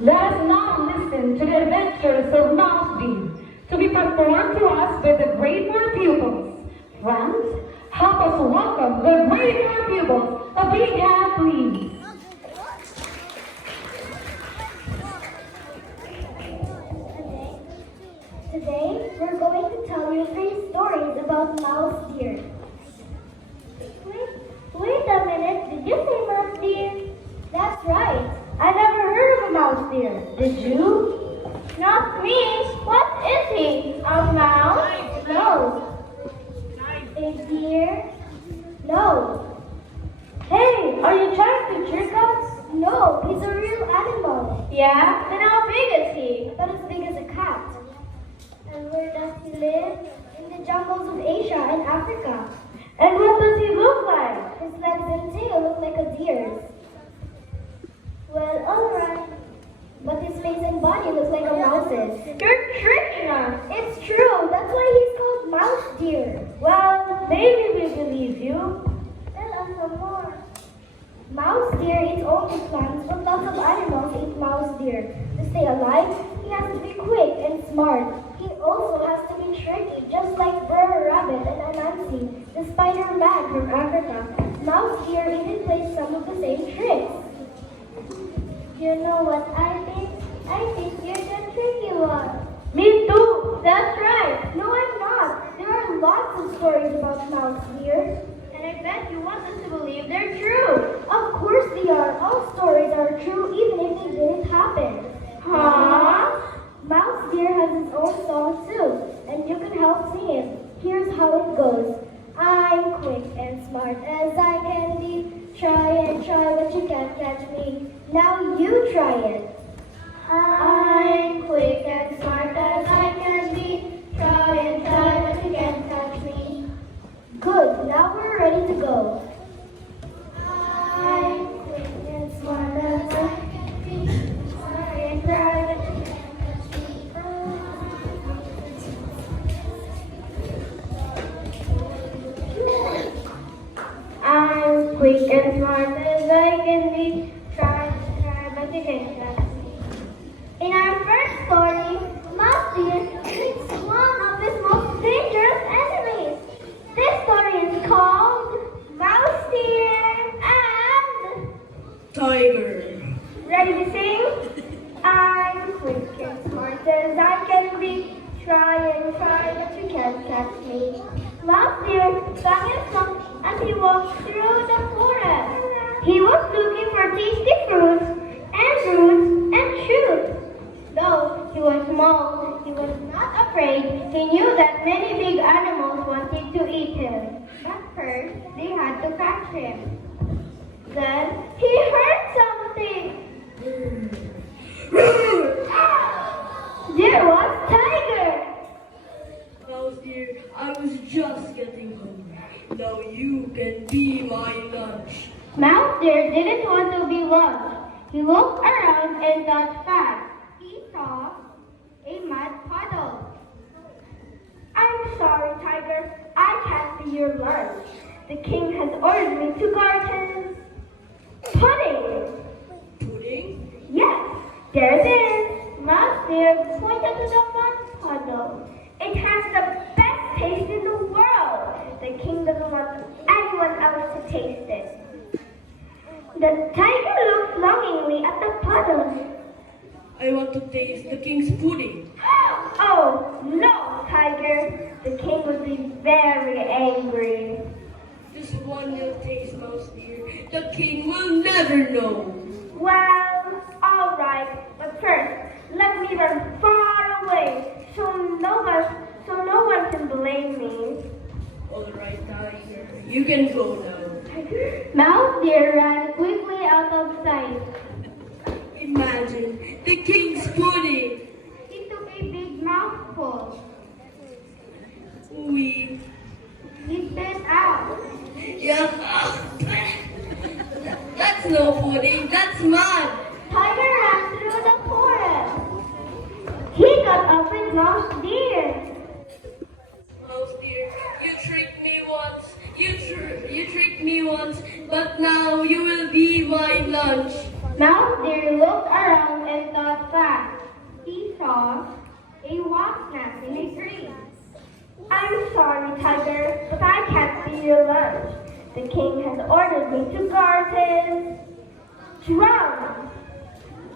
Let us now listen to the adventures of Mouse Deer to be performed to us by the grade 4 pupils. Friends, help us welcome the grade 4 pupils. A big hand, please. Today, we're going to tell you 3 stories about mouse deer. Wait a minute, did you say mouse deer? That's right. I never heard of a mouse deer. Did you? Not me. What is he? A mouse? No. A deer? No. Hey, are you trying to trick us? No, he's a real animal. Yeah? Then how big is he? About as big as a cat. And where does he live? In the jungles of Asia and Africa. And what does he look like? His legs and tail look like a deer's. Well, alright. But his face and body look like a mouse's. You're tricking us. It's true. That's why he's called mouse deer. Well, maybe we believe you. Tell us some more. Mouse deer eats only plants, but lots of animals eat mouse deer. To stay alive, he has to be quick and smart. He also has to be tricky, just like Burr Rabbit and Anansi, the Spider-Man from Africa. Mouse deer even play some of the same tricks. You know what I think? I think you're the tricky one. Me too. That's right. No, I'm not. There are lots of stories about mouse deer. And I bet you want us to believe they're true. Of course they are. All stories are true even if they didn't happen. Huh? Mouse deer has his own song too, and you can help sing it. Here's how it goes. I'm quick and smart as I can be. Try and try, but you can't catch me. Now you try it. I'm quick and smart as I can be. Try and try, but you can't catch me. Good, now we're ready to go. I'm quick and smart as I can be. Try and try, but you can't catch me. I'm quick and smart as I can be. Try and try, but you can't catch me. In our first story, mouse deer meets one of his most dangerous enemies. This story is called Mouse Deer and Tiger. Ready to sing? I'm quick and smart as I can be. Try and try, but you can't catch me. Mouse Deer sang his song as he walked through the forest. He was looking for tasty fruits and roots and shoots. Though he was small, he was not afraid. He knew that many big animals wanted to eat him. But first, they had to catch him. Then he heard something. There was Tiger. Mouse dear, I was just getting hungry. Now you can be my lunch. Mouse Deer didn't want to be lunch. He looked around and thought fast. He saw a mud puddle. I'm sorry, Tiger. I can't be your lunch. The king has ordered me to guard his pudding. Pudding? Yes, there it is. Mouse Deer pointed to the mud puddle. It has the best taste in the world. The king doesn't want anyone else to taste it. The tiger looked longingly at the puddle. I want to taste the king's pudding. Oh, no, Tiger. The king would be very angry. Just one little taste, Mouse dear. The king will never know. Well, all right. But first, let me run far away so no one can blame me. All right, Tiger. You can go now. Mouse Deer ran quickly out of sight. Imagine the king's pudding. He took a big mouthful. We. He spit out. Yeah. That's no pudding. That's mud. Tiger ran through the forest. He got up with Mouse Deer. Mouse dear, you tricked me once. You tricked me once, but now you will be my lunch. Mouse Deer looked around and and thought fast. He saw a wasp nest in a tree. I'm sorry, Tiger, but I can't be your lunch. The king has ordered me to guard his drum.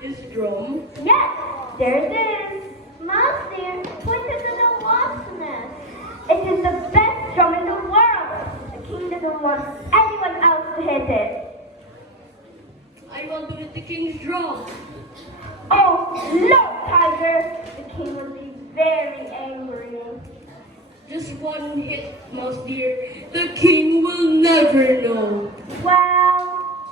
His drum? Yes, there it is. Mouse dear, point it to the wasp nest. It is the best drum in the world. The king doesn't want anyone else to hit it. I want to hit the king's drum. Oh, no, Tiger. The king will be very angry. Just one hit, Mouse dear. The king will never know. Well,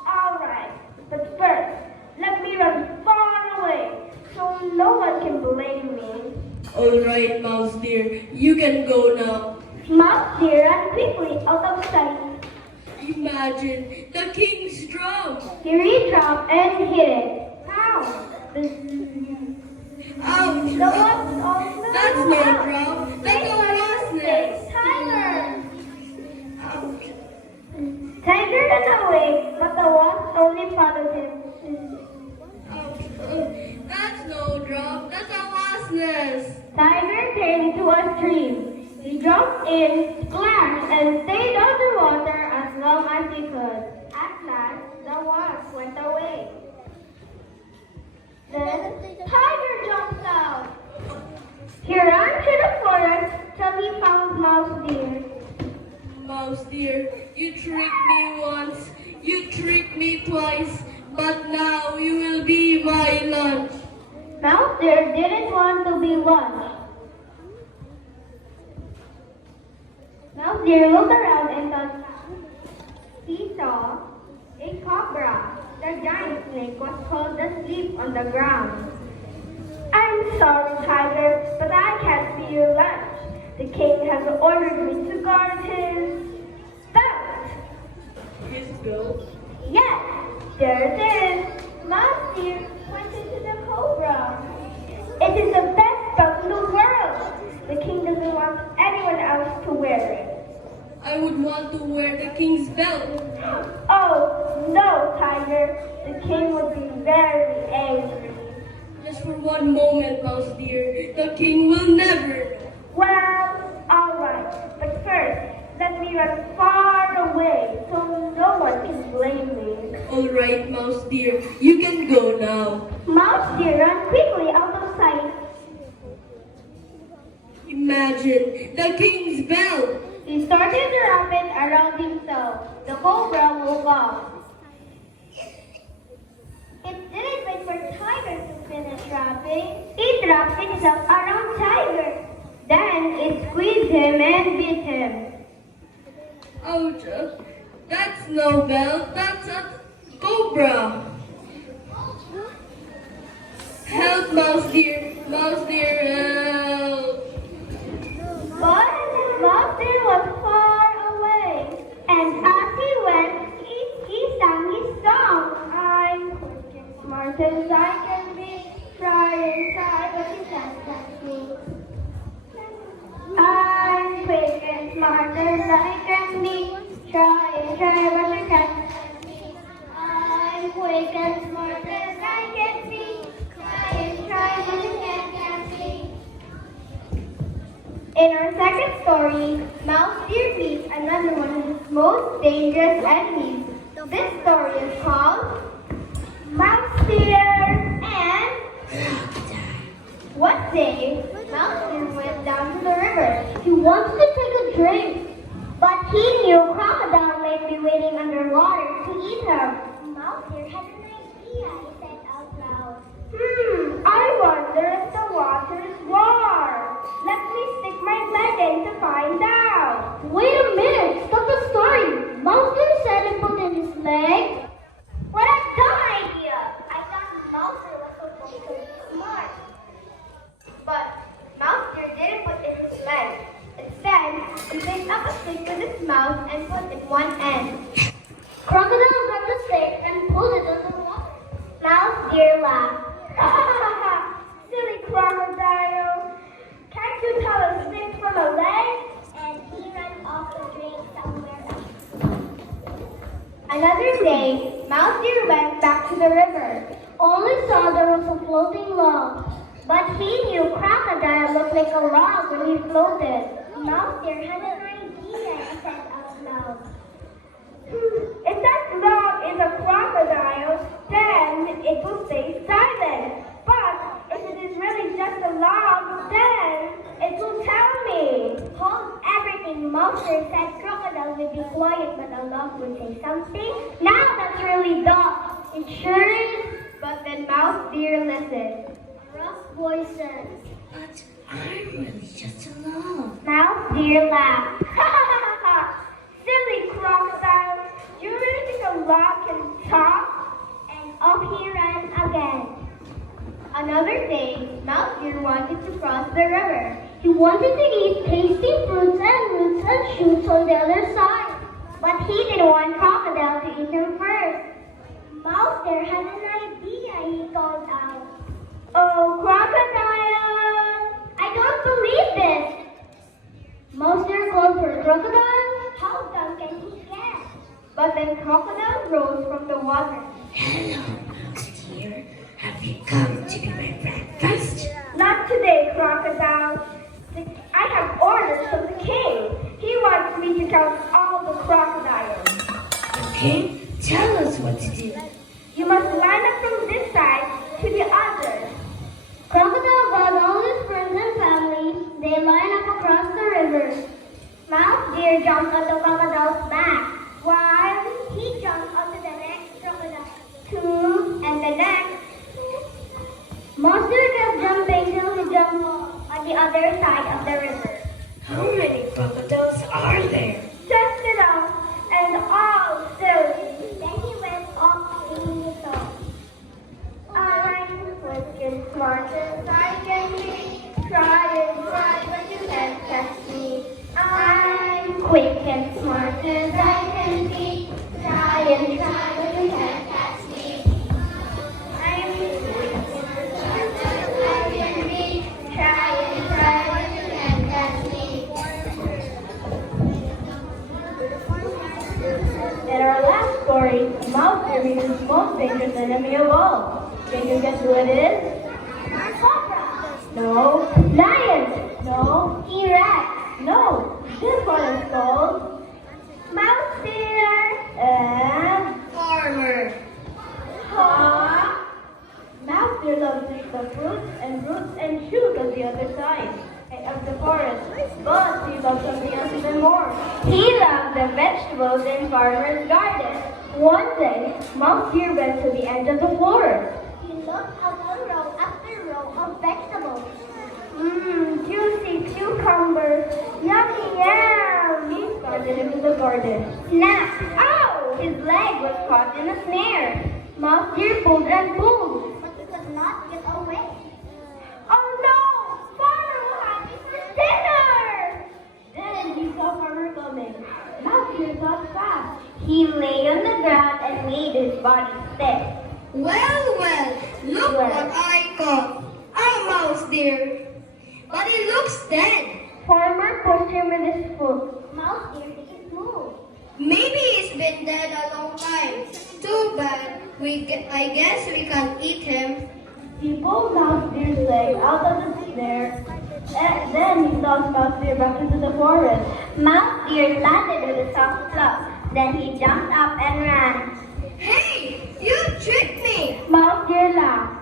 all right. But first, let me run far away so no one can blame me. All right, Mouse dear. You can go now. Mouse deer ran quickly out of sight. Imagine the king's drum. He reached up and hit it. Ow! Ouch! The wasp also That's flew no out. drum. They That's a were wasp big nest. Tiger! Ouch! Tiger ran away, but the wasp only followed him. Ouch! That's no drum. That's a wasp nest. Tiger came to a stream. He jumped in, splashed, and stayed underwater as long as he could. At last, the wasp went away. Then, Tiger jumped out. He ran through the forest till he found Mouse Deer. Mouse dear, you tricked me once. You tricked me twice. But now you will be my lunch. Mouse Deer didn't want to be lunch. Mouse Deer looked around and thought he saw a cobra. The giant snake was called asleep on the ground. I'm sorry, Tiger, but I can't be your lunch. The king has ordered me to guard his belt. His belt? Yes, there it is. Mouse Deer pointed to the cobra. It is the best belt in the world. The king doesn't want anyone else to wear it. I would want to wear the king's belt. Oh, no, Tiger. The king will be very angry. Just for one moment, Mouse dear. The king will never know. Well, all right. But first, let me run far away so no one can blame me. All right, Mouse dear. You can go now. Mouse Deer ran quickly out of sight. Imagine the king's belt. He started to wrap it around himself. The cobra woke up. It didn't wait for Tiger to finish wrapping. It wrapped itself around Tiger. Then it squeezed him and bit him. Ouch. That's no belt. That's a cobra. Help, Mouse dear. Mouse dear, help. But Mouse Deer was far away. And as he went, he sang his song. I'm quick and smart as I can be. Try and try, but you can't catch me. I'm quick and smart as I can be. Try and try, but you can't catch me. I'm quick and smart as I can be. Try and try, but you can't catch me. In our second story, Mouse Deer meets another one of his most dangerous enemies. This story is called Mouse Deer and one day, Mouse Deer went down to the river. He wanted to take a drink, but he knew crocodile might be waiting underwater to eat him. Mouse Deer had an idea, he said out loud. I wonder if the water is warm. Let me stick my leg in to find out. Wait a minute, stop the story. Mouse Deer said and put in his leg. What a dumb idea! I thought Mouse Deer was supposed to be smart. But Mouse Deer didn't put in his leg. Instead, he picked up a stick with his mouth and put in one end. Crocodile grabbed the stick and pulled it under the water. Mouse Deer laughed. Silly crocodile! Can't you tell a stick from a leg? And he ran off to drink somewhere else. Another day, Mouse Deer went back to the river. Only saw there was a float But he knew crocodile looked like a log when he floated. Mouse deer had an idea and said out loud. If that log is a crocodile, then it will stay silent. But if it is really just a log, then it will tell me. Hold everything. Mouse deer said crocodile would be quiet, but a log would say something. Now that's really dumb. It sure is. But then Mouse deer listened. Rough voices. But I'm really just a log. Mouse deer laughed. Silly crocodile, do you really think a log can talk? And up he ran again. Another day, Mouse deer wanted to cross the river. He wanted to eat tasty fruits and roots and shoots on the other side. But he didn't want crocodile to eat him first. Mouse deer had an idea, he called out. Oh, crocodile! I don't believe this. Mouse deer called for crocodile. How dumb can he get? But then crocodile rose from the water. Hello, mouse dear. Have you come to be my breakfast? Not today, crocodile. I have orders from the king. He wants me to count all the crocodiles. Okay, tell us what to do. You must line up from this side to the other. Crocodile got all his friends and family. They line up across the river. Mouse deer jumped on the crocodile's back. One, He jumped onto the next crocodile. two, and the next. Mouse deer kept jumping till he jumped on the other side of the river. How many crocodiles are there? Just enough, and all silly. Then he went up singing his song. I'm quick and smart as I can be. Try and try, but you can't catch me. I'm quick and smart as I can be. Try and try, but you can't catch me. I'm quick and smart as I can be. Try and try, but you can't catch me. In our last story, Mouse deer is the most dangerous enemy of all. Can you guess who it is? Cobra. No. Lion. No. T-Rex. No. This one is called Mouse deer and Farmer. Huh? Mouse deer loves to eat the fruits and roots and shoots on the other side of the forest. But he loves something else even more. He loves the vegetables in farmer's garden. One day, Mouse deer went to the edge of the forest. He looked out on row after row of vegetables. Juicy cucumbers. Yummy, yum. He started into the garden. Snap! Ow! His leg was caught in a snare. Mouse deer pulled and pulled. But he could not get away. Oh no! Farmer will have me for dinner! Then he saw Farmer coming. Mouse deer thought fast. He lay on the ground and made his body stiff. Well, look Well. what I got. A mouse deer. But it looks dead. Farmer pushed him with his foot. Mouse deer didn't move. Maybe it's been dead a long time. Too bad. I guess we can't eat him. He pulled Mouse deer's leg out of the snare. And then he tossed Mouse deer back into the forest. Mouse deer landed with a soft flop. Then he jumped up and ran. Hey, you tricked me. Mouse deer laughed.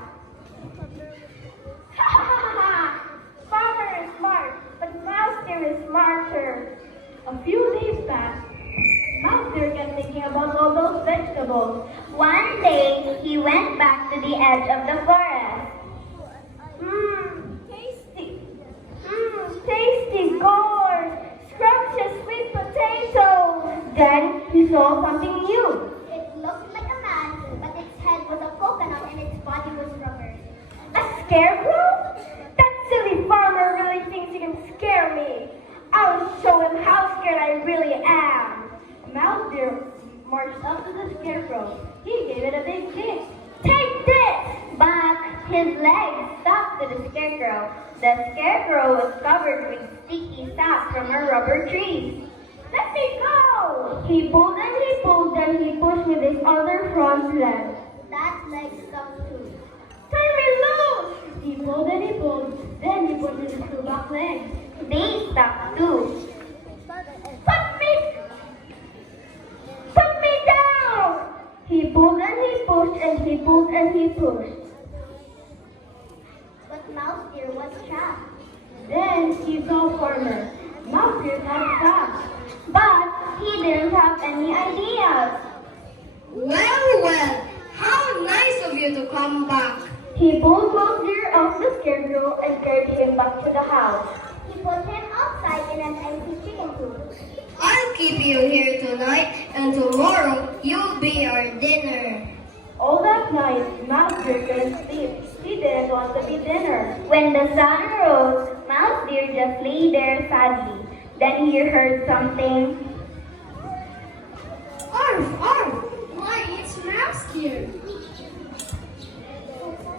Farmer is smart, but Mouse deer is smarter. A few days passed. Mouse deer kept thinking about all those vegetables. One day, he went back to the edge of the forest. Tasty. Tasty gourd. Scrumptious sweet potatoes. Then he saw something new. It looked like a man, but its head was a coconut and its body was rubber. A scarecrow? That silly farmer really thinks he can scare me. I'll show him how scared I really am. Mouse deer marched up to the scarecrow. He gave it a big kick. Take this! But his legs stuck to the scarecrow. The scarecrow was covered with sticky sap from a rubber tree. Let me go! He pulled and he pulled, then he pushed with his other front leg. That leg stuck too. Turn me loose! He pulled and he stopped playing. They stopped too. Put me down! He pulled and he pushed and he pulled and he pushed. But Mouse Deer was trapped. Then he saw Farmer. Mouse Deer got fast. But he didn't have any ideas. Well, how nice of you to come back. He pulled Mouse Deer off the scarecrow and carried him back to the house. He put him outside in an empty chicken coop. I'll keep you here tonight, and tomorrow you'll be our dinner. All that night, Mouse Deer couldn't sleep. He didn't want to be dinner. When the sun rose, Mouse Deer just lay there sadly. Then he heard something. Arf, arf! Why, it's Mouse Deer.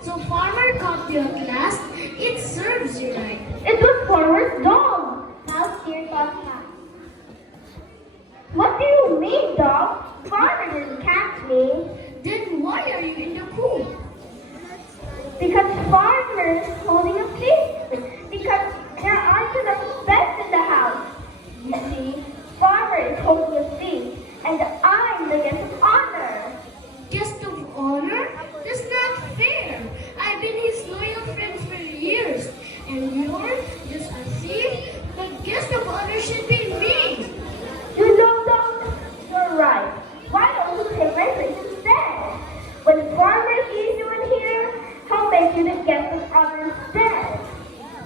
So Farmer caught you at last. It serves you right. It was Farmer's dog. Mouse Deer got Mouse. What do you mean, dog? Farmer didn't catch me. Then why are you in the coop? Because Farmer is holding a feast. Because there aren't enough beds in the house. You see, Farmer is holding a feast, and I'm the guest of honor. Guest of honor? That's not fair. I've been his loyal friend for years. And you're just a thief? The guest of honor should be me. You know, dog, you're right. Why don't you take my place instead? When Farmer sees you in here, he'll make you the guest of honor instead.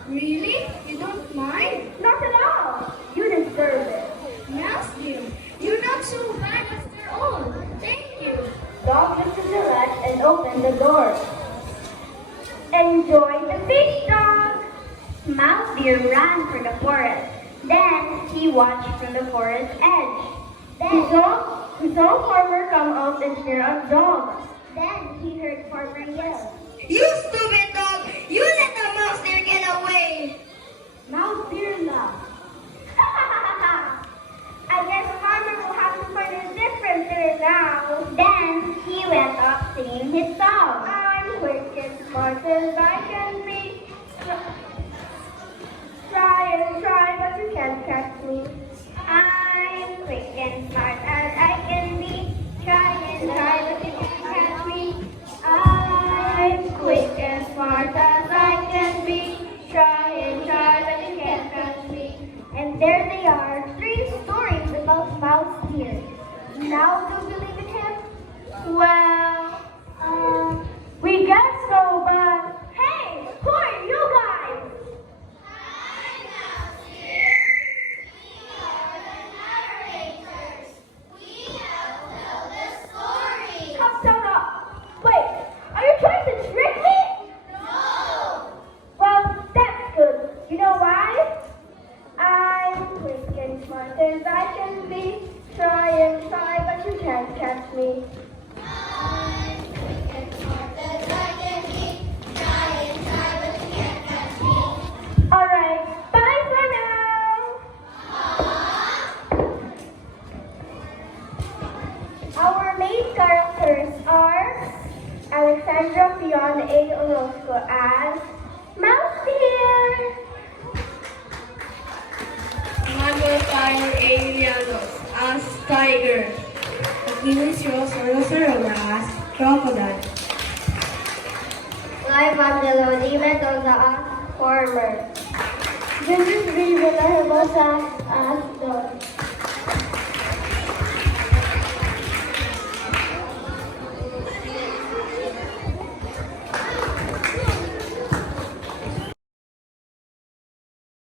Really? You don't mind? Not at all. You deserve it. Mouse Deer, you're not so bad after all. Thank you. Dog lifted the latch and opened the door. Enjoy the feast, dog. Mouse Deer ran for the forest. Then he watched from the forest edge. He saw Farmer come out and scare a dog. Then he heard Farmer yell. You stupid dog! You let the Mouse Deer get away! Mouse Deer laughed. I guess Farmer will have to find a different dinner now. Then he went off singing his song. I'm quick and smart as I can be. Try and try, but you can't catch me. I'm quick and smart as I can be. Try and try, but you can't catch me. I'm quick and smart as I can be. Try and try, but you can't catch me. And there they are, 3 stories about Mouse Deer. Now do you believe in him? Well, we guess so, but Hey, who are you guys? come shut up. Wait, are you trying to trick me? Well, that's good. You know why? I'm quick and smart as I can be. Try and try, but you can't catch me. Alright, bye for now. Our main characters are Alexandra Fiona A. Orozco as Mouse Deer, Manuel Tayo A. Llanos as Tiger. Achilles Rosa as Crocodile. Live Angelo Di Mendoza as Farmer, this is Rivera Hermosa as dog.